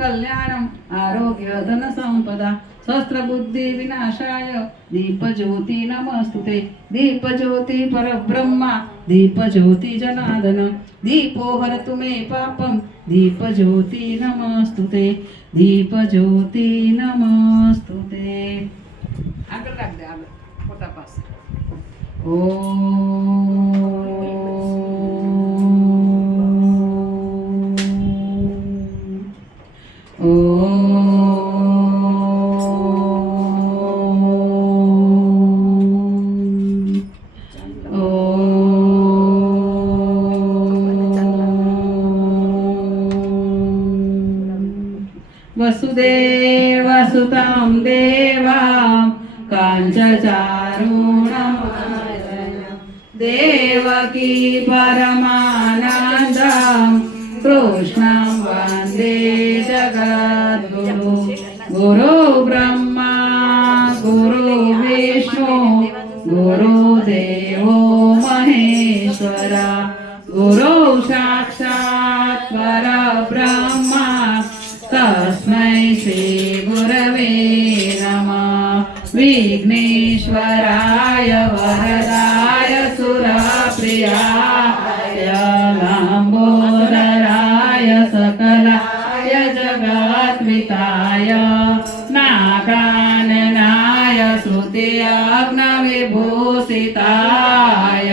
कल्याणम आरोग्य धन संपदा शस्त्र बुद्धि विनाशाय दीप ज्योति नमस्तुते दीप ज्योति परब्रह्मा दीप ज्योति जनार्दन दीपो हरतु मे पापम दीप ज्योति नमस्तुते दीप ज्योति नमस्तुते। આગળ રાખ દે આગળ ફોટા પાસે वसुदेव सुतं देवां काञ्चचारुणं देवकी परमानन्दं कृष्णं वन्दे जगद्गुरु गुरु ब्रह्मा गुरु विष्णु गुरुदेवो महेश्वरा गुरु साक्षात् परब्रह्मा तस्मै श्री गुरवे नमः। विघ्नेश्वराय वरदाय सुरप्रियाय लम्बोदराय सकलाय जगद्विताय नागाननाय श्रुतियज्ञविभूषिताय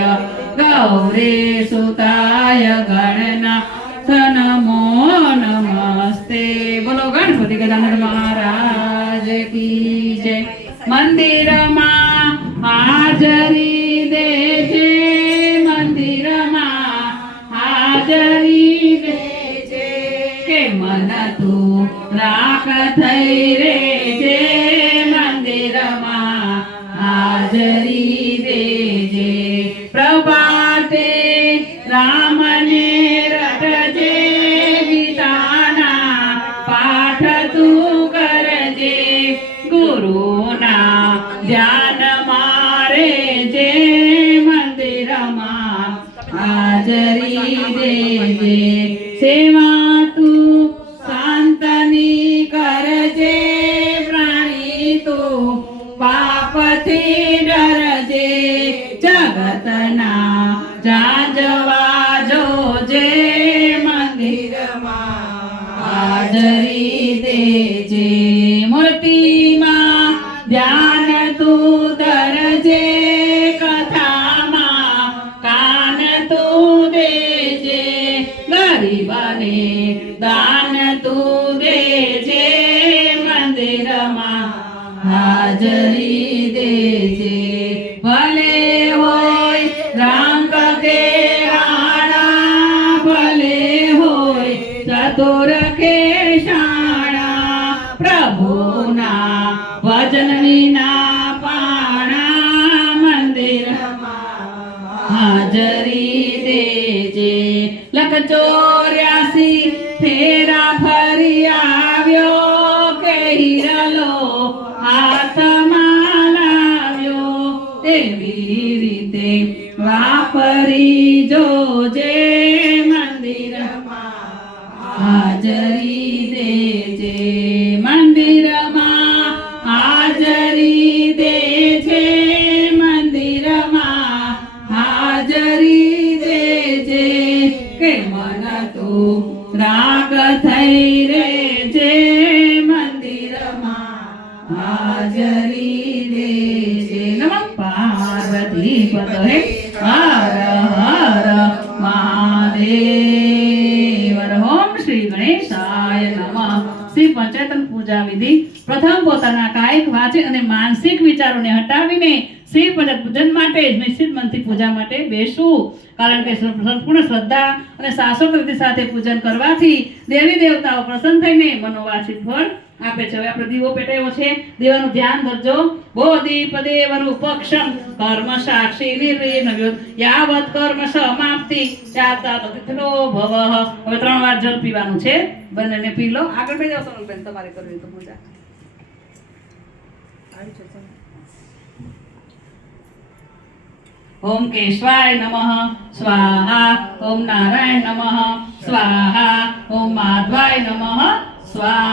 गौरीसुताय गणनाथ नमो नमस्ते। बोलो गणपति गजानन महाराज की जय। मंदिर में हाजरी देजे मंदिर में हाजरी देजे के मन तू राख थई रे जे मंदिर में हाजरी देजे प्रभाते राम ने रटजे गीताना पाठ तू करजे गुरुना ध्यान मारे जे मंदिर में हाजरी देजे सेवा तू शांतनी करजे प्राणी तू पापथी डरजे जगतना जाजवा जोजे मंदिर में हाजरी देजे मूर्ति में ध्यान तू धरजे कथा में कान तू देजे गरीबने दान तू देजे मंदिर में हाजरी देजे भले होय रंग के हाड़ा भले होय चतुर के शाणा प्रभुना भजन विना पाणा मंदिर हाजरी देजे लख 84 फेरा फरी आव्यो के हिरलो हाथમાં લાવ્યો એવી રીતે વાપરી જોજે મંદિરમાં હાજરી દેજે મંદિરમાં હાજરી દેજે મંદિરમાં હાજરી દેજે કે મન તું રાગ થઈ રેજે મંદિરમાં हाजरी देजे। नमः पार्वती पतये हर हर महादेव। ओम श्री गणेशाय नमः। श्री पंचायतन पूजा विधि प्रथम પોતાના કાયિક વાચિક અને માનસિક વિચારોને હટાવીને શ્રી પંચાયત પૂજન માટે નિશ્ચિત મનથી પૂજા માટે બેસવું કારણ કે સંપૂર્ણ શ્રદ્ધા અને શાશ્વત વિધિ સાથે પૂજન કરવાથી દેવી દેવતાઓ પ્રસન્ન થઈને મનોવાંછિત ફળ આપે છે। હવે આપણે દીવો પેટાયો છે દેવાનું ધ્યાન ધરજો। બોદીપ દેવરૂપક્ષમ કર્મ સાક્ષી નિર્વિઘ્ન યાવત કર્મ સમાપ્તિ ત્યાતો ભવઃ। હવે 3 વાર જલ પીવાનું છે બંનેને પી લો। આગળ બેસી જાઓ સોનલબેન તમારે કરવી તો પૂજા આવી છે। ओम केशवाय नमः स्वाहा ओम नारायण नमः स्वाहा ओम माधवाय नमः स्वाहा।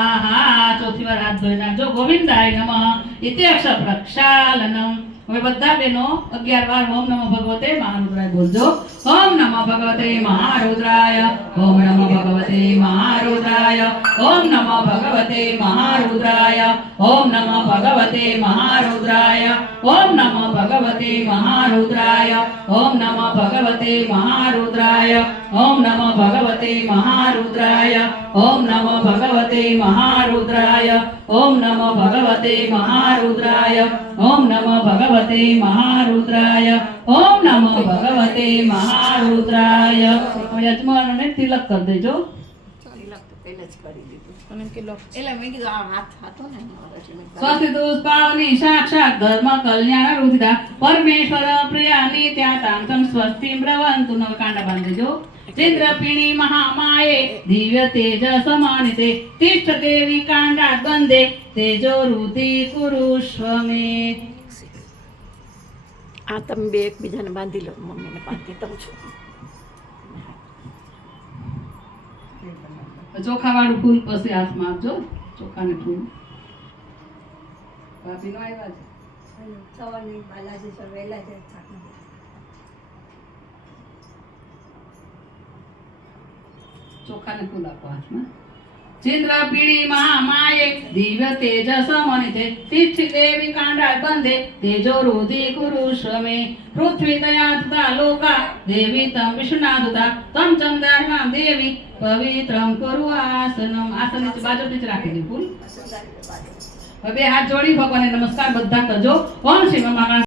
હાથ ધોઈ નાખજો. ગોવિંદાય નમઃ ઇતિ અક્ષર પ્રક્ષાલનમ. હવે બધા બહેનો 11 વાર ઓમ નમો ભગવતે મહારુદ્રાય બોલજો. ઓમ નમો ભગવતે મહારુદ્રાય, ઓમ નમો ભગવતે મહારુદ્રાય, ઓમ નમો ભગવતે મહારુદ્રાય, ઓમ નમો ભગવતે મહારુદ્રાય, ઓમ નમો ભગવતે મહારુદ્રાય, ઓમ નમો ભગવતે મહારુદ્રાય, ઓમ નમો ભગવતે મહારુદ્રાય, ઓમ નમો ભગવતે મહારુદ્રાય, ઓમ નમો ભગવતે મહારુદ્રાય, ઓમ નમો ભગવતે મહારુદ્રાય, ઓમ નમો ભગવતે મહારુદ્રાય. યજમાનોને તિલક કરી દેજો. સ્વસ્તિ દુષ્પાવની સાક્ષાત ધર્મ કલ્યાણ રુધિરા પરમેશ્વર પ્રિયાની ત્યાં તાંતમ સ્વસ્તિ મ્રવંતુ. નવકાંડા બાંધજો. ચિદ્રપીણી મહામાયે દિવ્ય તેજ સમાનિતે તિષ્ઠ દેવી કાંડા બંધે તેજો રુધિ કુરુષ્વ મે. આ તમે બે એકબીજાને બાંધી લો. મમ્મીને બાંધી દઉં છું. ચોખાવાળું ફૂલ પછી હાથમાં આપજો. ચોખાને ફૂલ ભાભીનો આવ્યા છે. સવારની બાલાજી સર વહેલા છે થાકી ચોખાને ફૂલ આપો હાથમાં. ચિદ્રપીણી મહામાયે દિવ્ય તેજ સમનિતે તિષ્ઠ દેવી કાંડા બંધે તેજો રુધિ કુરુષ્વ મે. પૃથ્વી તયા તથા લોકા દેવી તમ વિષ્ણુનાથતા તમ ચંદ્રાર્ણા દેવી પવિત્રમ કુરુ આસનમ. આસન નીચે બાજુ નીચે રાખી દે ફૂલ. હવે બે હાથ જોડી ભગવાનને નમસ્કાર બધા કરજો. ઓમ શ્રી મહાકાળ